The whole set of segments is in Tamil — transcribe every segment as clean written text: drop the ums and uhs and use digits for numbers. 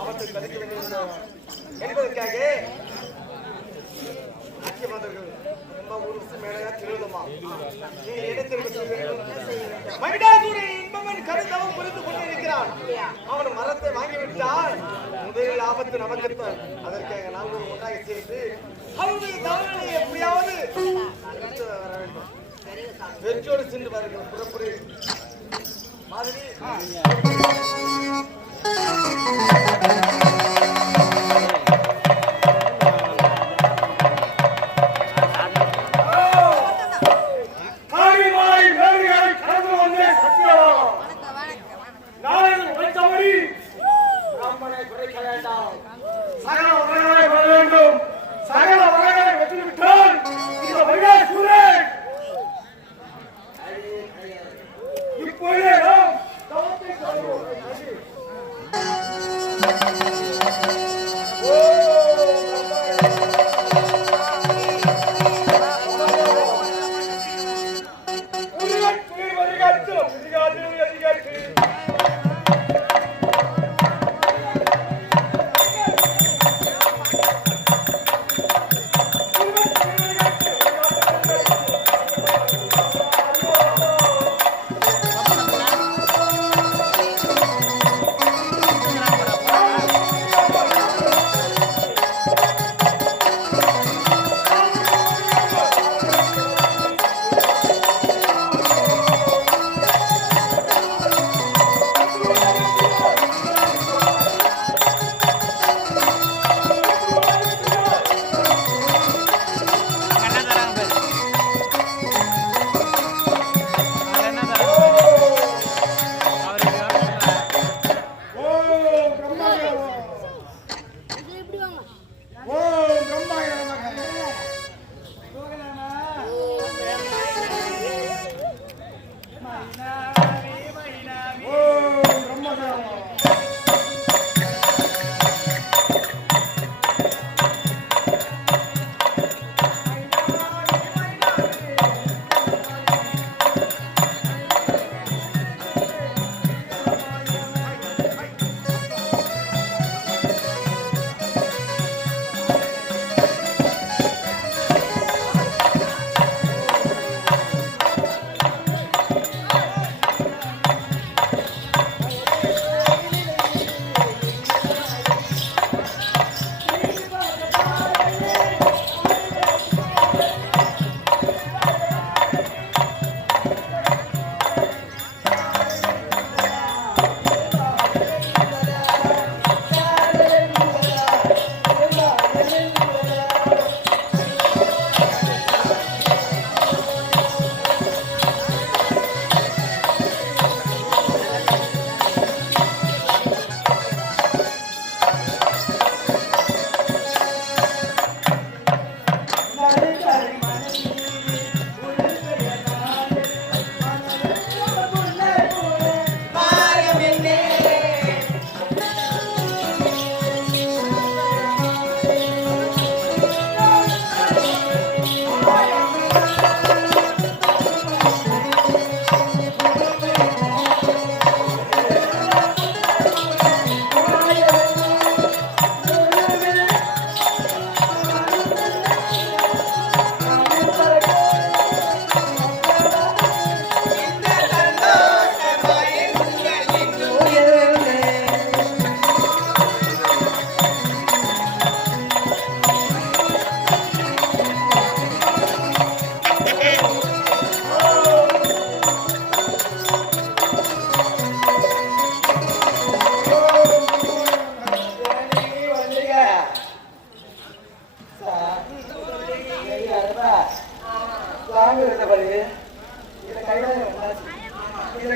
ஆபத்தை தடுக்க வேண்டும் என்பதற்காக முக்கியமானவர்கள் ஒரு வருஷம் மேலே திருவிழமா நீங்கள் இடத்திற்கு மகிடாசூரன் என்பவன் கருத்தவன் புரிந்து கொண்டிருக்கிறான். அவன் மரத்தை வாங்கிவிட்டால் முதலில் ஆபத்து நமக்குத்தான். அதற்காக நாங்கள் ஒன்றாக சேர்ந்து அவருடைய தவறுகளை எப்படியாவது வர வேண்டும். வெற்றியோடு சென்று வாருங்கள். புறப்புரை மாதிரி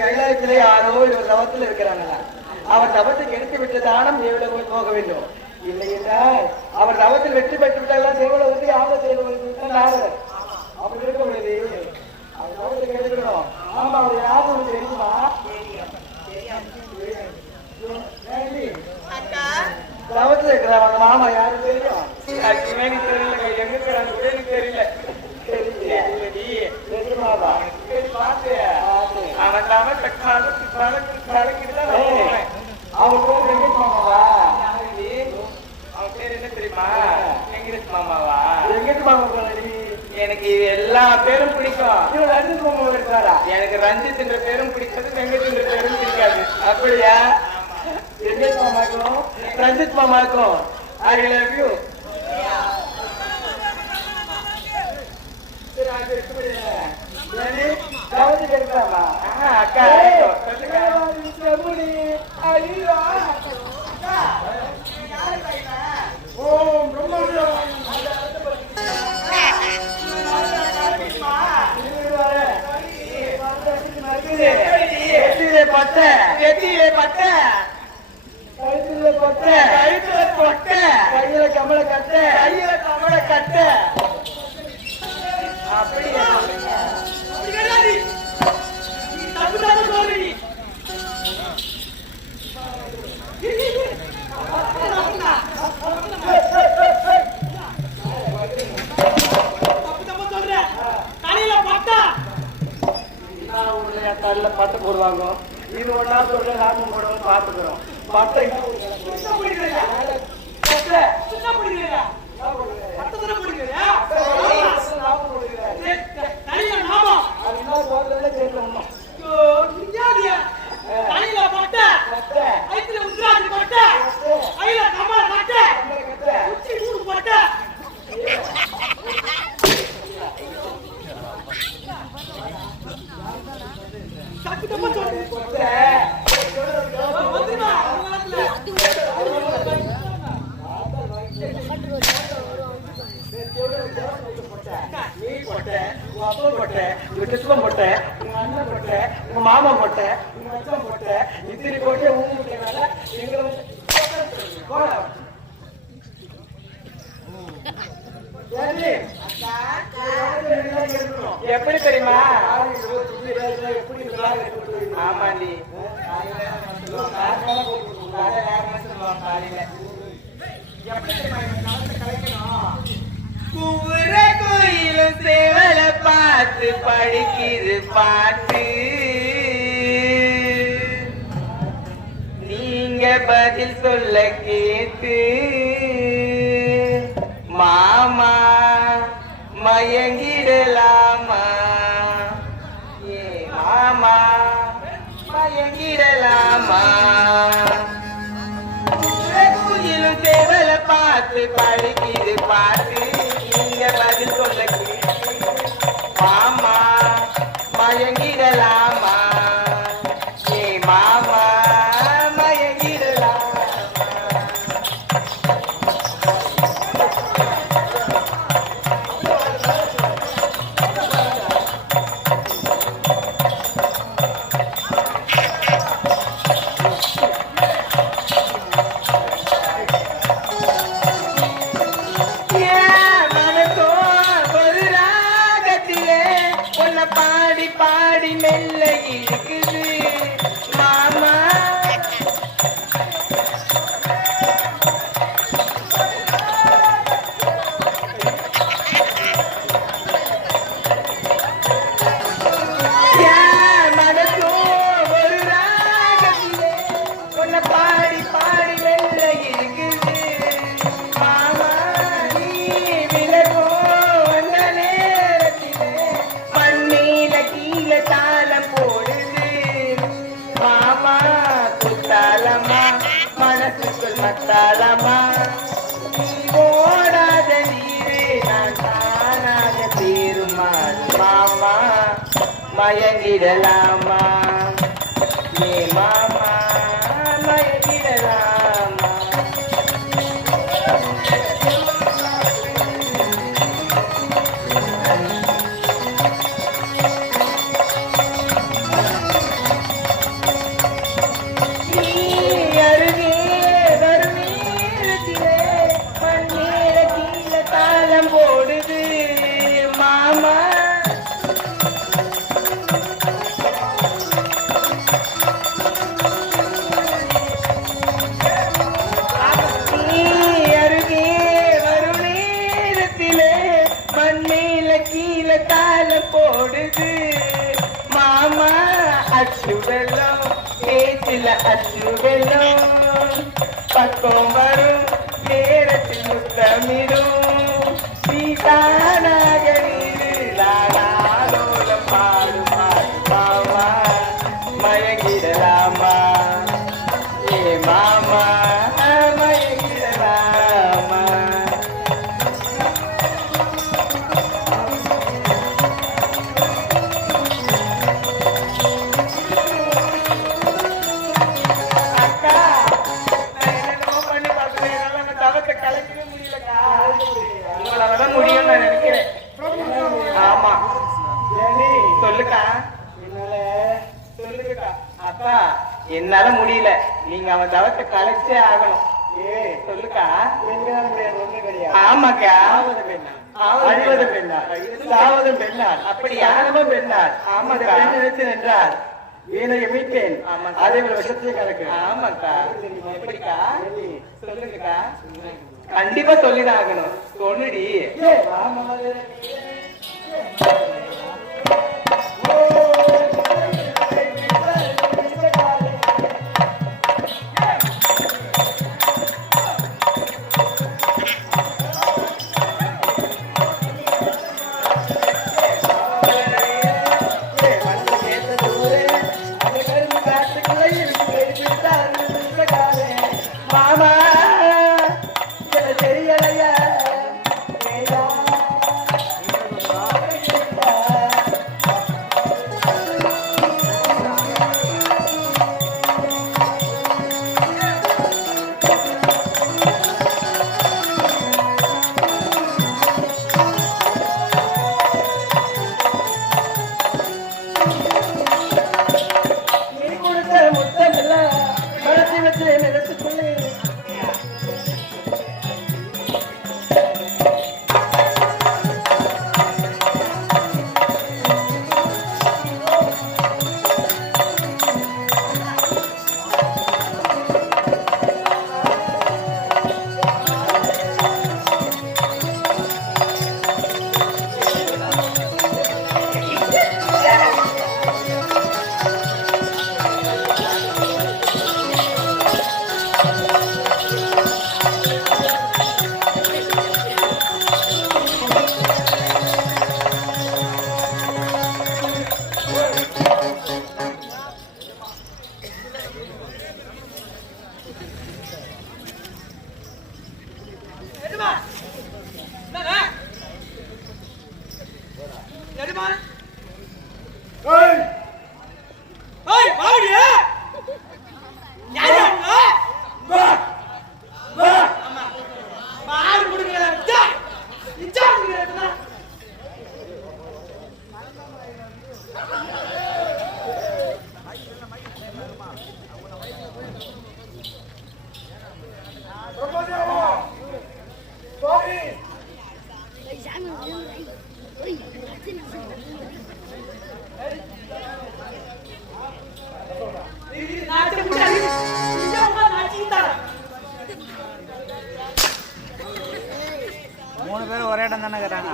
கைலாயத்திலே யாரோ இவர் தவத்தில் இருக்கிறாங்களா? அவர் தவத்தை கெடுத்து விட்டு தானம் தேவலோகம் போக வேண்டும். இல்லை என்றால் அவர் தவத்தில் வெற்றி பெற்று விட்டால் தேவலோகத்தை யாரும் செய்து அப்படி இருக்க முடியாது. அவர் தவத்தை கெடுக்கணும். ஆமா, அவர் யாரும் தெரியுமா? தவத்தில் இருக்கிறாங்க மாமா யாரும் தெரியும்? தெரியல, எங்க இருக்கிறாங்க தெரியல. அவன் பேரும் பிடிக்கும். இவர் ரஞ்சித் மாமா இருக்காரா? எனக்கு ரஞ்சித் என்ற பேரும் பிடிக்காது, வெங்கட் என்ற பேரும் பிடிக்காது. அப்படியா? Venkat மாமாக்கும் Ranjith மாமாக்கும் I love you. அக்கா ஓம் பட்டை கையில கமல கட்ட அப்படியே கல்ல பட்டை போடுவாங்க. இது ஒன்னா சொல்ல நாமும் போடுவோம் பார்த்துக்கிறோம். பட்டை மாமா போட்ட போட்ட இத்திரி போட்டு எப்படி தெரியுமா? ஆமாண்டி கூற கோயிலும் சேவல பார்த்து படிக்கிது பாட்டு நீங்க பதில் சொல்ல கேட்டு மாமா மயங்கிடலாமா ஏ மாமா மயங்கிடலாமா கோயிலும் சேவல பார்த்து படிக்கிது பாட்டு நீங்க பதில் சொல்ல கேட்டு மாமா மயங்கிடலாமா ஏ மாமா மயங்கிடலாமா பாடி பாடி மெல்ல இருக்குது மாமா மனசோ ஒரு ராகத்திலே உன்னை பாடி பாடி மெல்ல இருக்குது மாமா நீ விலகோ வந்த நேரத்திலே கீழ தாளம் போடுது மாமா குத்தாலமா மனசுக்குள் மத்தாலமா ஓடாத நீரே நான் தானாக தீருமா மாமா மயங்கிடலாமா ஏ மாமா மயங்கிடலாமா போடுது மாமா நீ அருகே வரும் நேரத்திலே மண்மேல கீழே தாளம் போடுது மாமா அச்சு வெள்ளம் பேச்சில அச்சு வெள்ளம் பக்கம் வரும் நேரத்தில் முத்தமிடும் தானாக நீரு அவன் தவத்தை கலைச்சே ஆகணும். சொல்லுக்கா. ஆமாக்கா. அழிவதும் பெண்ணார், சாவதும் பெண்ணார், அப்படி யானமும் பெண்ணார். ஆமாக்கா. நினைச்சு நின்றார் வீணையை மீட்டேன். அதே போல விஷத்தையும் கலக்கு. ஆமாக்கா. எப்படிக்கா சொல்லுங்கக்கா. கண்டிப்பா சொல்லிதான் ஆகணும். சொல்லுடி. மூணு பேரும் ஒரே இடம் தானே இருக்கிறாங்க.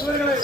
இவர்களை